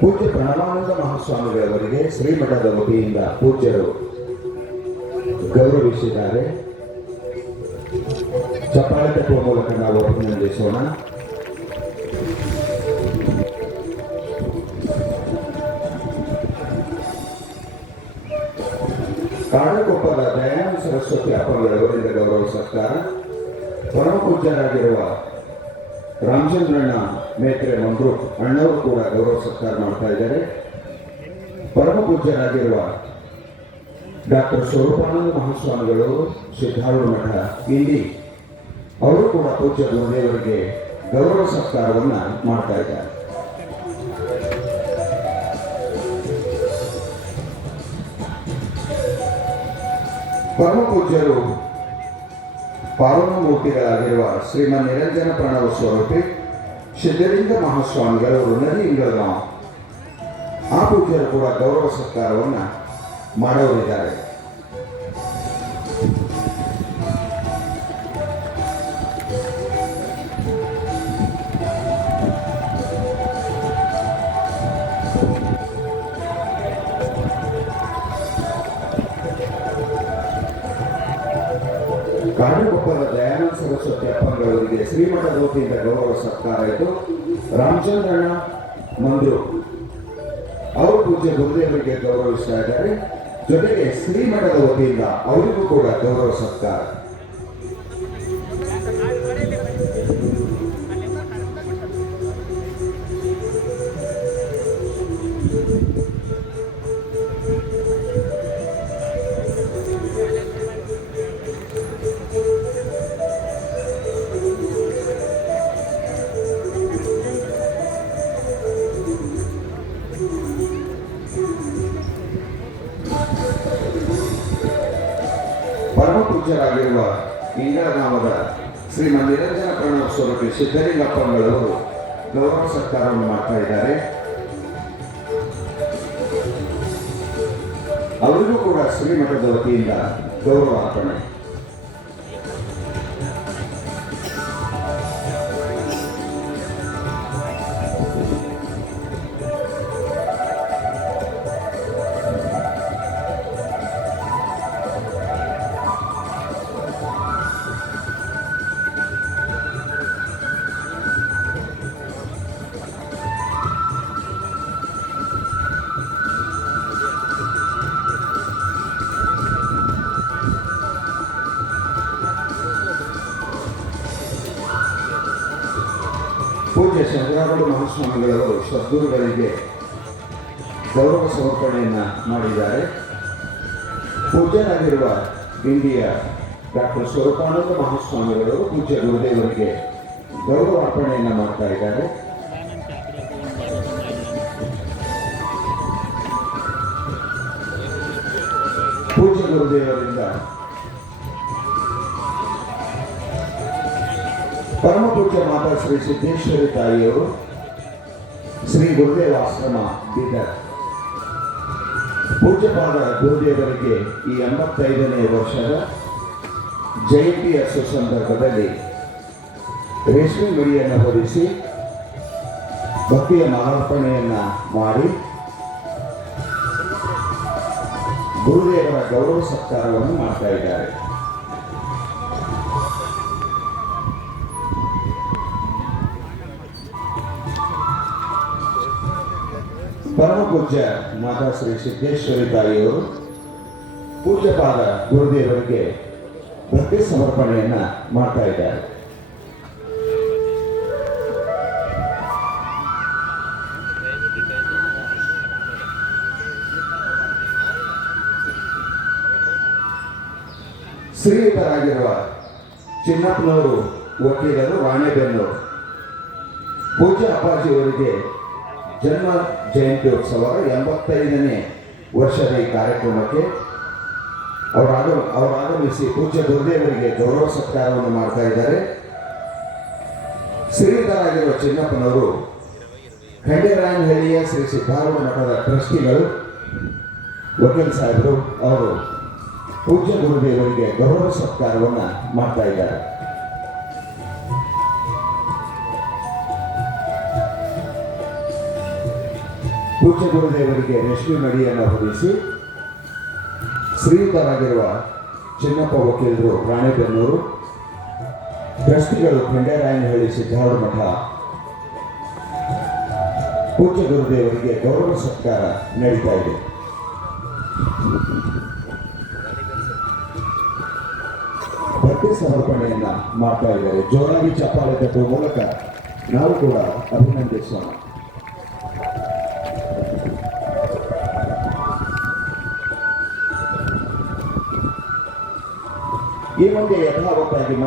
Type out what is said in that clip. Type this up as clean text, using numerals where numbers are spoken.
ಪೂಜ್ಯ ಪ್ರಣವಾನಂದ ಮಹಾಸ್ವಾಮಿಗಳವರಿಗೆ ಶ್ರೀಮಠದ ವತಿಯಿಂದ ಪೂಜ್ಯರು ಗೌರವಿಸಿದ್ದಾರೆ. ಚಪ್ಪಾಳೆ ತಟ್ಟುವ ಮೂಲಕ ನಾವು ಅಭಿನಂದಿಸೋಣ. ಕಾಡಕೊಪ್ಪದ ದಯಾನಂದ ಸರಸ್ವತಿ ಅಪ್ಪಗಳವರಿಂದ ಗೌರವ ಸತ್ಕಾರ. ಪರಮ ಪೂಜ್ಯರಾಗಿರುವ ರಾಮಚಂದ್ರಣ್ಣ ಮೇತ್ರೆ ಮಂದ್ರು ಅಣ್ಣವರು ಕೂಡ ಗೌರವ ಸತ್ಕಾರ ಮಾಡ್ತಾ ಇದ್ದಾರೆ. ಪರಮ ಪೂಜ್ಯರಾಗಿರುವ ಡಾಕ್ಟರ್ ಸ್ವರೂಪಾನಂದ ಮಹಾಸ್ವಾಮಿಗಳು ಸಿದ್ಧಾರೂಢ ಮಠ ಇಂಡಿ ಅವರು ಕೂಡ ಪೂಜ್ಯ ಗುರುದೇವರಿಗೆ ಗೌರವ ಸತ್ಕಾರವನ್ನು ಮಾಡ್ತಾ ಇದ್ದಾರೆ. ಪರಮ ಪೂಜ್ಯರು ಪಾವನಮೂರ್ತಿಗಳಾಗಿರುವ ಶ್ರೀಮನ್ ನಿರಂಜನ ಪ್ರಣವ ಸ್ವರೂಪಿ ಸಿದ್ಧಲಿಂಗ ಮಹಾಸ್ವಾಮಿಗಳು ಋಣದಿ ಇಂಗಳಗಾಂವ್ ಆ ಪೂಜ್ಯರು ಕೂಡ ಗೌರವ ಸತ್ಕಾರವನ್ನು ಮಾಡೋರಿದ್ದಾರೆ. ಕಾಡಕೊಪ್ಪದ ದಯಾನಂದ ಸರಸ್ವತಿ ಅಪ್ಪಂಗಳವರಿಗೆ ಶ್ರೀಮಠದ ವತಿಯಿಂದ ಗೌರವ ಸತ್ಕಾರ ಆಯಿತು. ರಾಮಚಂದ್ರಣ್ಣ ಮಂದ್ರು ಅವರು ಪೂಜ್ಯ ಗುರುದೇವರಿಗೆ ಗೌರವಿಸ್ತಾ ಇದ್ದಾರೆ. ಜೊತೆಗೆ ಶ್ರೀಮಠದ ವತಿಯಿಂದ ಅವರಿಗೂ ಕೂಡ ಗೌರವ ಸತ್ಕಾರ. ಪರಮ ಪೂಜ್ಯರಾಗಿರುವ ಇಂಗಳಗಾಮದ ಶ್ರೀಮನ್ ನಿರಂಜನ ಪ್ರಣವ ಸ್ವರೂಪಿ ಸಿದ್ಧಲಿಂಗಪ್ಪಂಗಳವರು ಗೌರವ ಸತ್ಕಾರವನ್ನು ಮಾಡ್ತಾ ಇದ್ದಾರೆ. ಅವರಿಗೂ ಕೂಡ ಶ್ರೀಮಠದ ವತಿಯಿಂದ ಗೌರವ ಅರ್ಪಣೆ. ಪೂಜ್ಯ ಶಂಕರಾಭರಣ ಮಹಾಸ್ವಾಮಿಗಳವರು ಸದ್ಗುರುಗಳಿಗೆ ಗೌರವ ಸಮರ್ಪಣೆಯನ್ನು ಮಾಡಿದ್ದಾರೆ. ಪೂಜ್ಯರಾಗಿರುವ ಇಂಡಿಯ ಡಾಕ್ಟರ್ ಸ್ವರೂಪಾನಂದ ಮಹಾಸ್ವಾಮಿಗಳವರು ಪೂಜ್ಯ ಗುರುದೇವರಿಗೆ ಗೌರವ ಅರ್ಪಣೆಯನ್ನು ಮಾಡ್ತಾ ಇದ್ದಾರೆ. ಪೂಜ್ಯ ಗುರುದೇವರಿಂದ ಪರಮ ಪೂಜ್ಯ ಮಾತಾ ಶ್ರೀ ಸಿದ್ದೇಶ್ವರಿ ತಾಯಿಯವರು ಶ್ರೀ ಗುರುದೇವ ಆಶ್ರಮ ಬೀದರ್ ಪೂಜ್ಯಪಾದ ಗುರುದೇವರಿಗೆ ಈ 85ನೇ ವರ್ಷದ ಜಯಂತಿಯ ಸುಸಂದರ್ಭದಲ್ಲಿ ರೇಷ್ಮೆ ಮಡಿಯನ್ನು ಹೊರಿಸಿ ಭಕ್ತಿಯ ಮಾಲಾರ್ಪಣೆಯನ್ನು ಮಾಡಿ ಗುರುದೇವರ ಗೌರವ ಸತ್ಕಾರವನ್ನು ಮಾಡ್ತಾ ಇದ್ದಾರೆ. ಪರಮ ಪೂಜ್ಯ ಮಾತಾ ಶ್ರೀ ಸಿದ್ದೇಶ್ವರಿ ತಾಯಿಯವರು ಪೂಜ್ಯಪಾದ ಗುರುದೇವರಿಗೆ ಭಕ್ತಿ ಸಮರ್ಪಣೆಯನ್ನು ಮಾಡ್ತಾ ಇದ್ದಾರೆ. ಶ್ರೀಯುತರಾಗಿರುವ ಚಿನ್ನಪ್ಪನವರು ವಕೀಲರು ರಾಣೆಬೆನ್ನೂರು ಪೂಜ್ಯ ಅಪ್ಪಾಜಿಯವರಿಗೆ ಜನ್ಮ ಜಯಂತ್ಯೋತ್ಸವದ 85ನೇ ವರ್ಷದ ಈ ಕಾರ್ಯಕ್ರಮಕ್ಕೆ ಅವರಾಗಮಿಸಿ ಪೂಜ್ಯ ಗುರುದೇವರಿಗೆ ಗೌರವ ಸತ್ಕಾರವನ್ನು ಮಾಡ್ತಾ ಇದ್ದಾರೆ. ಶ್ರೀಯುತರಾಗಿರುವ ಚಿನ್ನಪ್ಪನವರು ಖಂಡೇರಾಯನಹಳ್ಳಿಯ ಶ್ರೀ ಸಿದ್ಧಾರೂಢ ಮಠದ ಟ್ರಸ್ಟಿಗಳು ವಕೀಲ್ ಸಾಹೇಬರು ಅವರು ಪೂಜ್ಯ ಗುರುದೇವರಿಗೆ ಗೌರವ ಸತ್ಕಾರವನ್ನು ಮಾಡ್ತಾ ಇದ್ದಾರೆ. ಪೂಜ್ಯ ಗುರುದೇವರಿಗೆ ರೇಷ್ಮೆ ಮಡಿಯನ್ನು ಹೊದಿಸಿ ಶ್ರೀಯುತರಾಗಿರುವ ಚಿನ್ನಪ್ಪ ವಕೀಲರು ರಾಣೆಬೆನ್ನೂರು, ಟ್ರಸ್ಟಿಗಳು ಖಂಡೇರಾಯನಹಳ್ಳಿ ಸಿದ್ಧಾರೂಢ ಮಠ, ಪೂಜ್ಯ ಗುರುದೇವರಿಗೆ ಗೌರವ ಸತ್ಕಾರ ನಡೀತಾ ಇದೆ. ಭಕ್ತಿ ಸಮರ್ಪಣೆಯನ್ನ ಮಾಡ್ತಾ ಇದ್ದಾರೆ. ಜೋರಾಗಿ ಚಪ್ಪಾಳೆ ತಟ್ಟುವ ಮೂಲಕ ನಾವು ಕೂಡ ಅಭಿನಂದಿಸೋಣ. ಈ ಮುಂದೆ ಯಥಾವತ್ತಾಗಿ